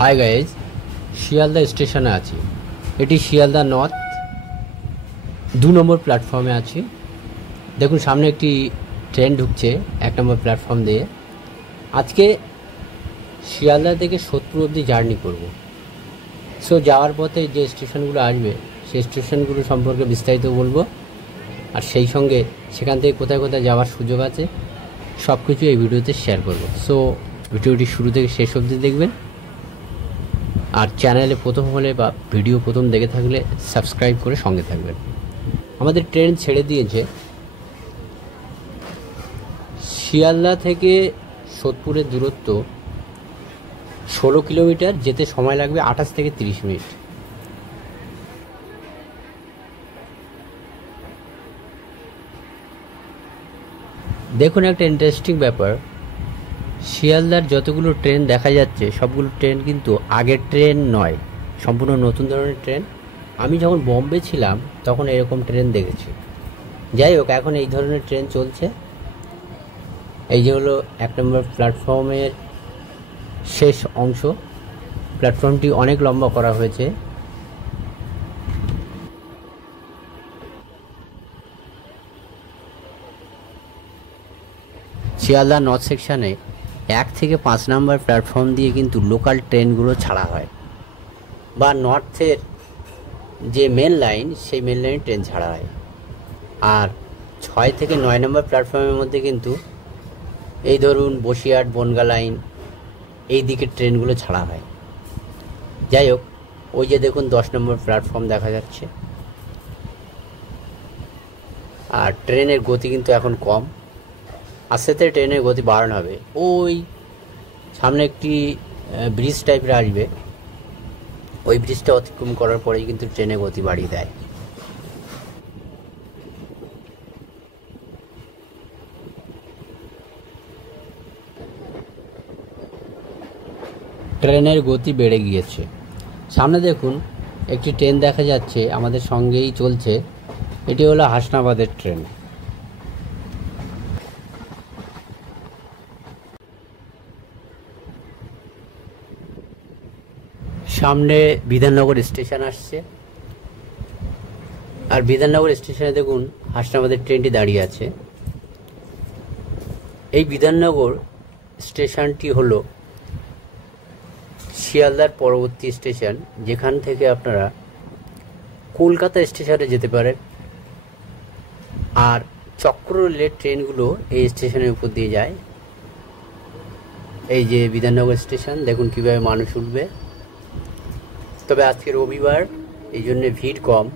Hi guys, Sealdah স্টেশনে আছি। এটি শিয়ালদা নর্থ 2 নম্বর প্ল্যাটফর্মে আছি। দেখুন সামনে একটি ট্রেন ঢুকছে 1 নম্বর প্ল্যাটফর্ম দিয়ে। আজকে শিয়ালদা থেকে সোদপুর অবধি জার্নি করব। সো যাওয়ার পথে যে স্টেশনগুলো আসবে সেই স্টেশনগুলো সম্পর্কে বিস্তারিত বলবো, আর সেই সঙ্গে সেখান থেকে কোথায় কোথায় যাওয়ার সুযোগ আছে সব কিছু এই ভিডিওতে শেয়ার করব। সো ভিডিওটি শুরু থেকে শেষ অবধি দেখবেন, আর চ্যানেলে প্রথম হলে বা ভিডিও প্রথম দেখে থাকলে সাবস্ক্রাইব করে সঙ্গে থাকবেন। আমাদের ট্রেন ছেড়ে দিয়েছে। শিয়ালদা থেকে সোদপুরের দূরত্ব 16 কিলোমিটার, যেতে সময় লাগবে 28 থেকে 30 মিনিট। দেখুন একটা ইন্টারেস্টিং ব্যাপার, শিয়ালদার যতগুলো ট্রেন দেখা যাচ্ছে সবগুলো ট্রেন কিন্তু আগের ট্রেন নয়, সম্পূর্ণ নতুন ধরনের ট্রেন। আমি যখন বম্বে ছিলাম তখন এরকম ট্রেন দেখেছি। যাই হোক, এখন এই ধরনের ট্রেন চলছে। এই যে হলো 1 নম্বর প্ল্যাটফর্মের শেষ অংশ। প্ল্যাটফর্মটি অনেক লম্বা করা হয়েছে। শিয়ালদা নর্থ সেকশানে 1 থেকে 5 নম্বর প্ল্যাটফর্ম দিয়ে কিন্তু লোকাল ট্রেনগুলো ছাড়া হয়, বা নর্থের যে মেন লাইন সেই মেন লাইনে ট্রেন ছাড়া হয়। আর 6 থেকে 9 নম্বর প্ল্যাটফর্মের মধ্যে কিন্তু এই ধরুন বসিরহাট বনগা লাইন এই দিকের ট্রেনগুলো ছাড়া হয়। যাই হোক, ওই যে দেখুন 10 নম্বর প্ল্যাটফর্ম দেখা যাচ্ছে। আর ট্রেনের গতি কিন্তু এখন কম, আস্তে আস্তে ট্রেনের গতি বাড়ানো হবে। ওই সামনে একটি ব্রিজ টাইপের আসবে, ওই ব্রিজটা অতিক্রম করার পরেই কিন্তু ট্রেনের গতি বাড়িয়ে দেয়। ট্রেনের গতি বেড়ে গিয়েছে। সামনে দেখুন একটি ট্রেন দেখা যাচ্ছে, আমাদের সঙ্গেই চলছে। এটি হলো হাসনাবাদের ট্রেন। সামনে বিধাননগর স্টেশন আসছে, আর বিধাননগর স্টেশনে দেখুন হাসনাবাদের ট্রেনটি দাঁড়িয়ে আছে। এই বিধাননগর স্টেশনটি হলো শিয়ালদার পরবর্তী স্টেশন, যেখান থেকে আপনারা কলকাতা স্টেশনে যেতে পারেন। আর চক্র রেলের ট্রেনগুলো এই স্টেশনের উপর দিয়ে যায়। এই যে বিধাননগর স্টেশন, দেখুন কীভাবে মানুষ উঠবে। তবে আজকে রবিবার, এই জন্য ভিড় কম।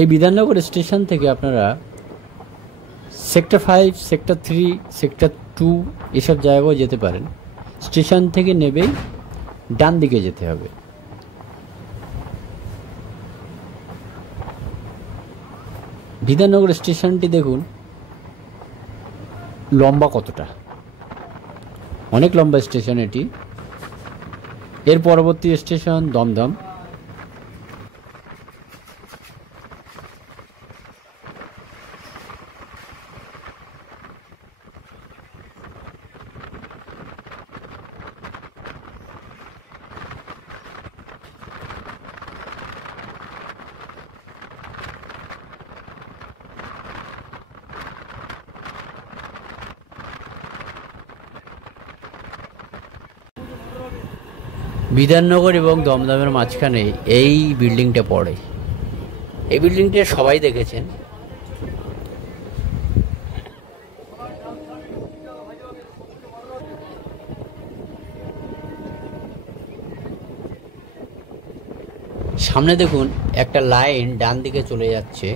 এই বিধাননগর স্টেশন থেকে আপনারা সেক্টর 5, সেক্টর 3, সেক্টর 2 এসব জায়গায় যেতে পারেন। স্টেশন থেকে নেবেই ডান দিকে যেতে হবে। বিধাননগর স্টেশনটি দেখুন লম্বা কতটা, অনেক লম্বা স্টেশন এটি। এর পরবর্তী স্টেশন দমদম। বিধাননগর এবং দমদমের মাঝখানে এই বিল্ডিংটা পড়ে। এই বিল্ডিংটা সবাই দেখেছেন। সামনে দেখুন একটা লাইন ডান দিকে চলে যাচ্ছে।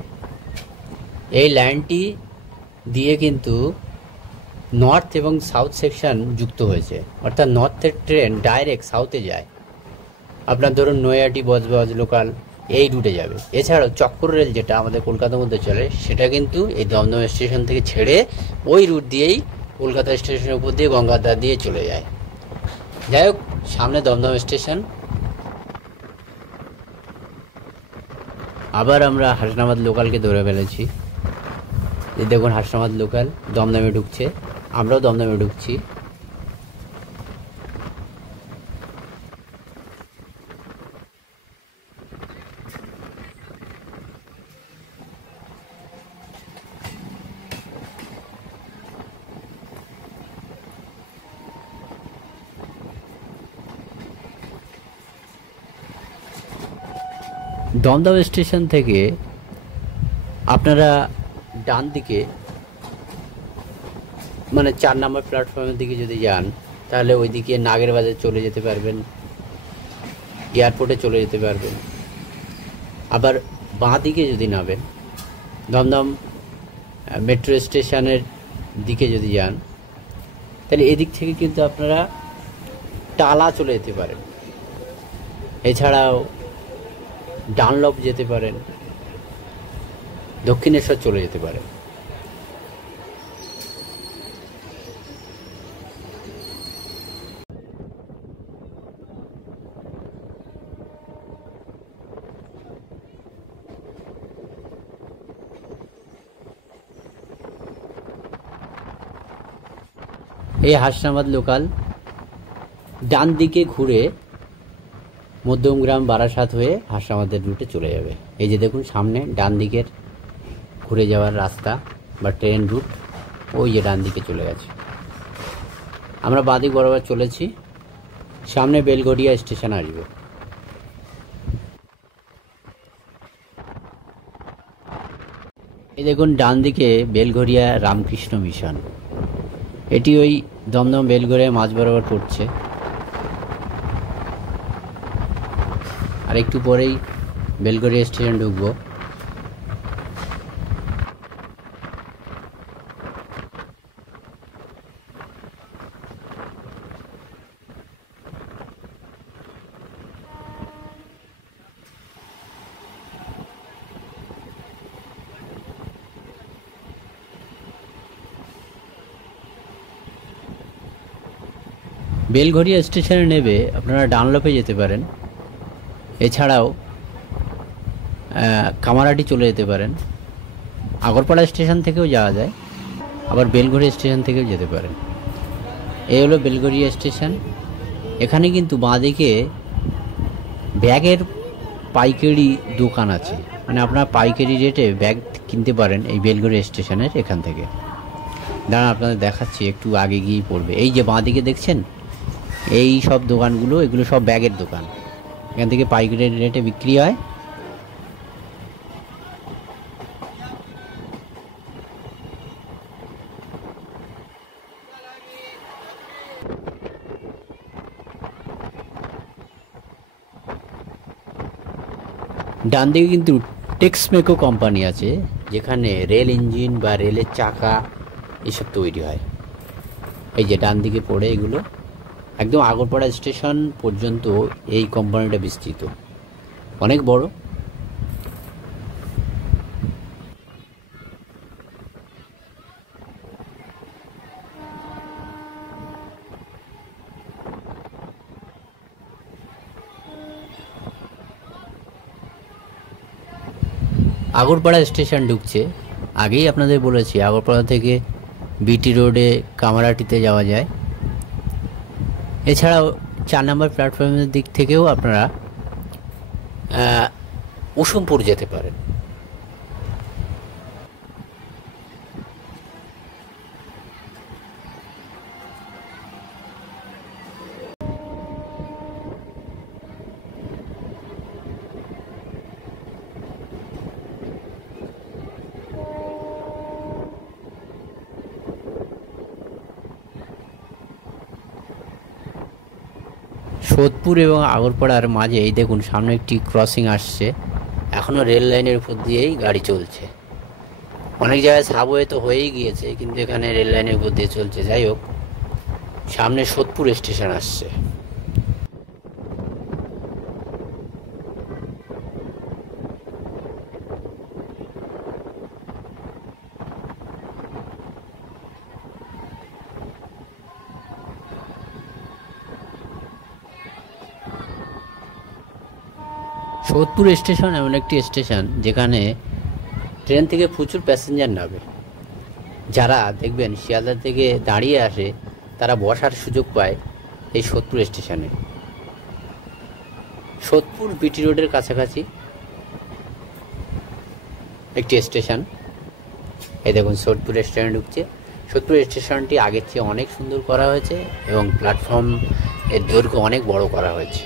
এই লাইনটি দিয়ে কিন্তু নর্থ এবং সাউথ সেকশন যুক্ত হয়েছে, অর্থাৎ নর্থের ট্রেন ডাইরেক্ট সাউথে যায়। আপনার ধরুন নৈহাটি, বজবজ লোকাল এই রুটে যাবে। এছাড়াও চক্র রেল যেটা আমাদের কলকাতার মধ্যে চলে, সেটা কিন্তু এই দমদম স্টেশন থেকে ছেড়ে ওই রুট দিয়েই কলকাতা স্টেশনের উপর দিয়ে গঙ্গাধার দিয়ে চলে যায়। যাই হোক, সামনে দমদম স্টেশন। আবার আমরা হাসনাবাদ লোকালকে ধরে ফেলেছি। এই দেখুন হাসনাবাদ লোকাল দমদমে ঢুকছে, আমরাও দমদমে ঢুকছি। দমদম স্টেশন থেকে আপনারা ডান দিকে মানে 4 নম্বর প্ল্যাটফর্মের দিকে যদি যান তাহলে ওইদিকে নাগের বাজার চলে যেতে পারবেন, এয়ারপোর্টে চলে যেতে পারবেন। আবার বাঁ দিকে যদি নামেন দমদম মেট্রো স্টেশনের দিকে যদি যান তাহলে এদিক থেকে কিন্তু আপনারা টালা চলে যেতে পারেন। এছাড়াও ডানলপ যেতে পারেন, দক্ষিণেশ্বর চলে যেতে পারেন। এই হাসনাবাদ লোকাল ডান দিকে ঘুরে মধ্যমগ্রাম বারাসাত হয়ে হাসনাবাদের রুটে চলে যাবে। এই যে দেখুন সামনে ডান দিকের ঘুরে যাওয়ার রাস্তা বা ট্রেন রুট, ওই যে ডান দিকে চলে গেছে। আমরা বাঁদিক বরাবর চলেছি, সামনে বেলগড়িয়া স্টেশন আসবে। এই দেখুন ডান দিকে বেলঘরিয়া রামকৃষ্ণ মিশন, এটি ওই দমদম বেলঘরিয়া মাঝ বরাবর পড়ছে। আর একটু পরেই বেলঘরিয়া স্টেশন ঢুকবো। বেলঘরিয়া স্টেশনে নেবে আপনারা ডানলপে যেতে পারেন, এছাড়াও কামারহাটি চলে যেতে পারেন। আগরপাড়া স্টেশন থেকেও যাওয়া যায়, আবার বেলঘরিয়া স্টেশন থেকেও যেতে পারেন। এই হলো বেলঘরিয়া স্টেশন। এখানে কিন্তু বাঁদিকে ব্যাগের পাইকারি দোকান আছে, মানে আপনারা পাইকারি রেটে ব্যাগ কিনতে পারেন এই বেলঘরিয়া স্টেশনের এখান থেকে। দাঁড়ান আপনাদের দেখাচ্ছি, একটু আগে গিয়েই পড়বে। এই যে বাঁদিকে দেখছেন এই সব দোকানগুলো, এগুলো সব ব্যাগের দোকান, এখান থেকে পাইকারি রেটে বিক্রি হয়। ডান দিকে কিন্তু টেক্সমেকো কোম্পানি আছে, যেখানে রেল ইঞ্জিন বা রেলের চাকা এসব তৈরি হয়। এই যে ডান দিকে পড়ে এগুলো, একদম আগরপাড়া স্টেশন পর্যন্ত এই কোম্পানিটা বিস্তৃত, অনেক বড়। আগরপাড়া স্টেশন ঢুকছে, আগেই আপনাদের বলেছি আগরপাড়া থেকে বিটি রোডে কামারহাটিতে যাওয়া যায়। এছাড়াও 4 নম্বর প্ল্যাটফর্মের দিক থেকেও আপনারা কুসুমপুর যেতে পারেন। সোদপুর এবং আগরপাড়ার মাঝে এই দেখুন সামনে একটি ক্রসিং আসছে, এখনও রেল লাইনের উপর দিয়েই গাড়ি চলছে। অনেক জায়গায় সাবওয়ে তো হয়েই গিয়েছে, কিন্তু এখানে রেল লাইনের উপর দিয়ে চলছে। যাই হোক, সামনে সোদপুর স্টেশন আসছে। সোদপুর স্টেশন এমন একটি স্টেশন যেখানে ট্রেন থেকে প্রচুর প্যাসেঞ্জার নামে। যারা দেখবেন শিয়ালদা থেকে দাঁড়িয়ে আসে তারা বসার সুযোগ পায় এই সোদপুর স্টেশনে। সোদপুর বিটি রোডের কাছাকাছি একটি স্টেশন। এই দেখুন সোদপুর স্টেশনে ঢুকছে। সোদপুর স্টেশনটি আগের চেয়ে অনেক সুন্দর করা হয়েছে এবং প্ল্যাটফর্ম এর দৈর্ঘ্য অনেক বড় করা হয়েছে।